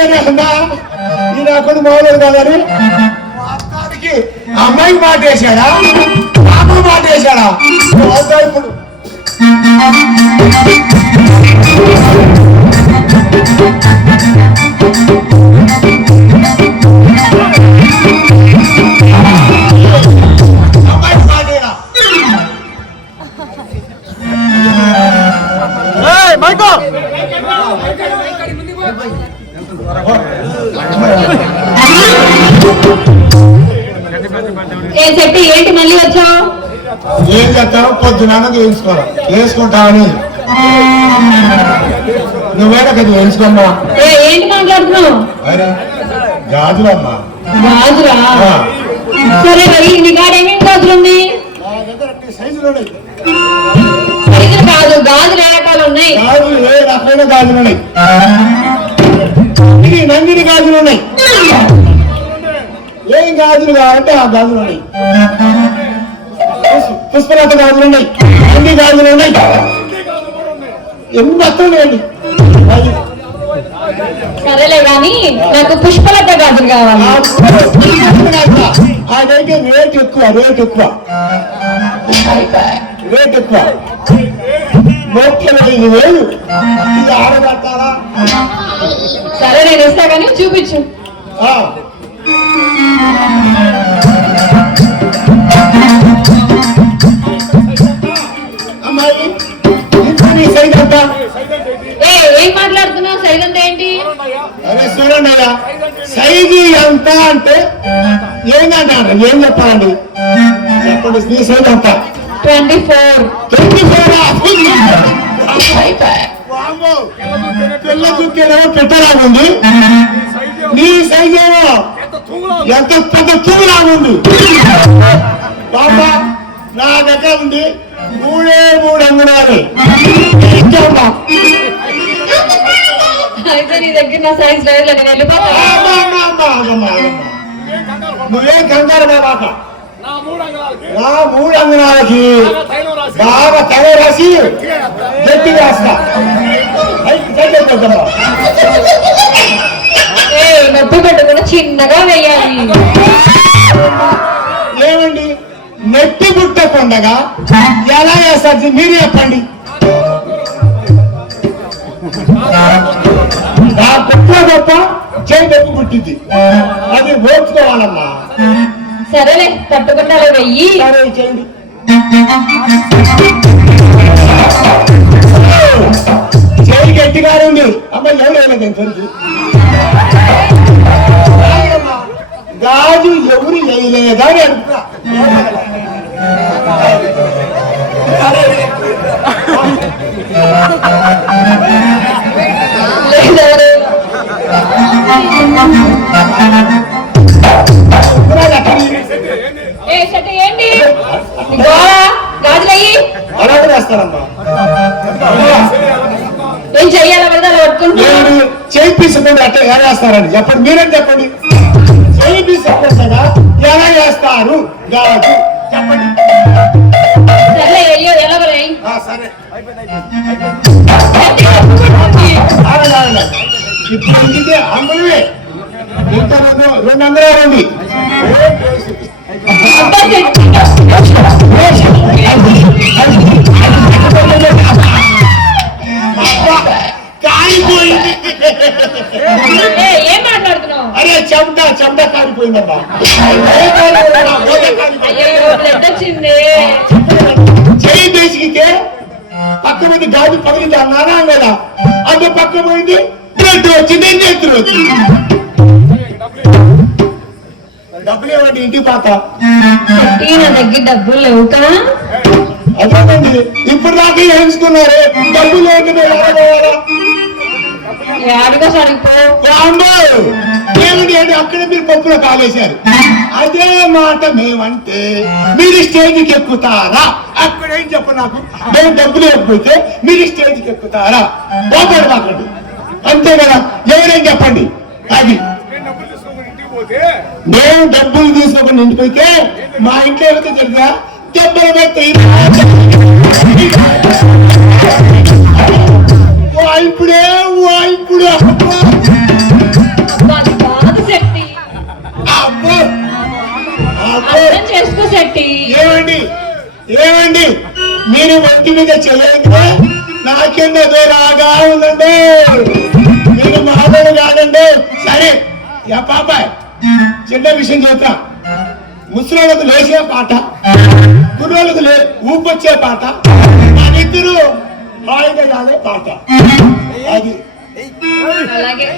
ఈ నాకు మామూలు కాదని అమ్మాయికి మాట వేసాడా పాప మాట వేసాడా ఇప్పుడు ఏంటి మళ్ళీ వచ్చావు? ఏం చేస్తావు? పొద్దున వేయించుకోవాలి వేసుకుంటావని నువ్వేనా కదా వేయించుకోమ్మా. ఏంటి మాట్లాడుతున్నావు? అరే గాజులమ్మా. గాజులా? సరే నీ కాడ ఏమేమి గాజులు ఉన్నాయి? సైజులు కాదు, గాజులు ఏ రకాలు ఉన్నాయి? గాజులు ఏ రకమైన గాజులు ఉన్నాయి? నందిని గాజులు ఉన్నాయి. ఏం గాజులు కావాలంటే ఆ గాజులు ఉన్నాయి. పుష్పలత గాజులు ఉన్నాయి. అన్ని గాజులు ఉన్నాయి. ఎన్ని వస్తున్నాయండి? సరేలే గాని నాకు పుష్పలత గాజులు కావాలి. అదైతే రేట్ ఎక్కువ. $35,000 ఇది ఆడబట్టాలా? సరే నేను ఇస్తా కానీ చూపించు. అమ్మాయి నీ సైజ్ ఎంత? ఏం మాట్లాడుతున్నావు? సైజ్ అంటే ఏంటి? అరే చూడండి అలా సైజు ఎంత అంటే ఏంటంటారు? ఏం చెప్పాలండి? చెప్పండి. నీ సైజ్ ఎంత? 24. పిల్ల చుక్కేనేమో పెట్టలాగుంది. నీ సైజ్ ఏమో ఎంత పెద్ద తూగులాగుంది. బాబా నా దగ్గర ఉంది 3 అంగుళాలు. అయితే నీ దగ్గర నా సైజ్ లేదు, నేను వెళ్ళిపోతాను. నువ్వేం కంగారు బాబా. నా 3 అంగుళాలకి బాగా తల రాసి గట్టిగా రాస్తా. నొప్పి పెట్టుకుని చిన్నగా వేయాలి. ఏమండి నెట్టి పుట్టకుండగా ఎలా వేస్తారు మీరు చెప్పండి. నా పుట్టిన గొప్ప చేయి నొప్పి పుట్టింది. అది ఓర్చుకోవాలమ్మా. సరేలే తప్పకుండా వెయ్యి. సరే చేయండి. చేయి గట్టిగా ఉంది. అమ్మాయి ఎవరు వేయలేదు తెలుసు. గాజు ఎవరు వేయలేదా అని అడుగుతా. ఏంటి గాజులయ్యి అలాగే వేస్తారమ్మా. ఏం చెయ్యాలి? అలా పట్టుకుంటున్నాను. చేయి పీసుకుంటే అట్లా ఎలా వేస్తారని చెప్పండి. మీరేం చెప్పండి. చేయి పీసుకుంటా ఎలా వేస్తారు గాజు చెప్పండి. సరే అయ్యో ఎలా సరే ఇప్పుడు ఇంటికి అంగుళమే. ఇంకా 2 అంగుళాలు ఉంది. కాలిపోయింది. ఏం మాట్లాడుతున్నావు? అరే చెమట కాలిపోయిందమ్మా. చెయ్యి బేసికితే పక్క మీద గాజు పగిలింది అన్నానా కదా. అదే పక్క పోయింది. బ్లడ్ వచ్చింది. నేత్రులు వచ్చింది. డబ్బులు ఇవ్వండి ఇంటికి పాత. నా దగ్గర డబ్బులు లేవు కదా. అదేనండి ఇప్పుడు దాకా వేయించుకున్నారు. డబ్బులు లేకుండా ఎవరు ఏమిటి అంటే అక్కడ మీరు పప్పులో కాలేశారు. అదే మాట మేమంటే మీరు స్టేజ్కి ఎక్కుతారా? అక్కడేం చెప్పు నాకు. మేము డబ్బులు ఇవ్వకపోతే మీరు స్టేజ్కి ఎక్కుతారా? పోతాడు మాకండి. అంతే కదా. ఎవరేం చెప్పండి. అది మేము డబ్బులు తీసుకోకుండా ఇంటిపోతే మా ఇంట్లో ఏమైతే తెలుసా దెబ్బలు పెట్టి ఇప్పుడే శెట్టి. ఏమండి ఏమండి మీరు ఒంటి మీద చేయగా నాకెందో రాగా ఉందండి. మీరు మామూలు కాదండి. సరే యా పాపాయ్ చిన్న విషయం చెప్తా. ముసలోళ్ళకు లేచే పాట, గుర్రోళ్ళకు ఊపొచ్చే పాట, మనిద్దరు హాయిగా కాదే పాట. అది అలాగే